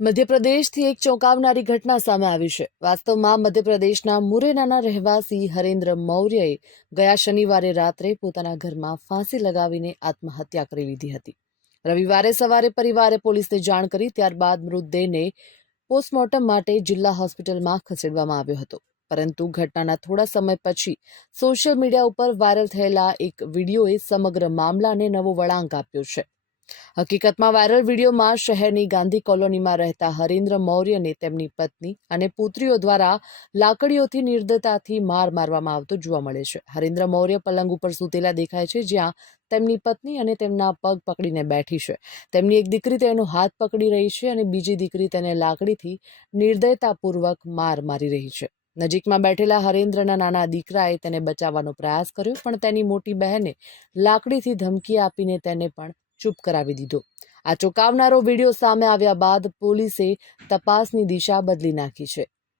મધ્યપ્રદેશથી એક ચોંકાવનારી ઘટના સામે આવી છે. વાસ્તવમાં મધ્યપ્રદેશના મુરેનાના રહેવાસી હરેન્દ્ર મૌર્યએ ગયા શનિવારે રાત્રે પોતાના ઘરમાં ફાંસી લગાવીને આત્મહત્યા કરી લીધી હતી. રવિવારે સવારે પરિવારે પોલીસને જાણ કરી, ત્યારબાદ મૃતદેહને પોસ્ટમોર્ટમ માટે જિલ્લા હોસ્પિટલમાં ખસેડવામાં આવ્યો હતો. પરંતુ ઘટનાના થોડા સમય પછી સોશિયલ મીડિયા ઉપર વાયરલ થયેલા એક વિડીયોએ સમગ્ર મામલાને નવો વળાંક આપ્યો છે. હકીકતમાં વાયરલ વિડીયોમાં શહેરની ગાંધી કોલોનીમાં રહેતા હરેન્દ્ર મૌર્યને તેમની પત્ની અને પુત્રીઓ દ્વારા લાકડીઓથી નિર્દયતાથી મારવામાં આવતો જોવા મળે છે. હરેન્દ્ર મૌર્ય પલંગ ઉપર સૂતેલા દેખાય છે, જ્યાં તેમની પત્ની અને તેમના પગ પકડીને બેઠી છે. તેમની એક દીકરી તેનો હાથ પકડી રહી છે અને બીજી દીકરી તેને લાકડીથી નિર્દયતાપૂર્વક મારી રહી છે. નજીકમાં બેઠેલા હરેન્દ્રના નાના દીકરાએ તેને બચાવવાનો પ્રયાસ કર્યો, પણ તેની મોટી બહેને લાકડીથી ધમકી આપીને તેને પણ ચૂપ કરાવી દીધો. આ ચોંકાવનારો વિડીયો સામે આવ્યા બાદ પોલીસે તપાસની દિશા બદલી નાખી છે.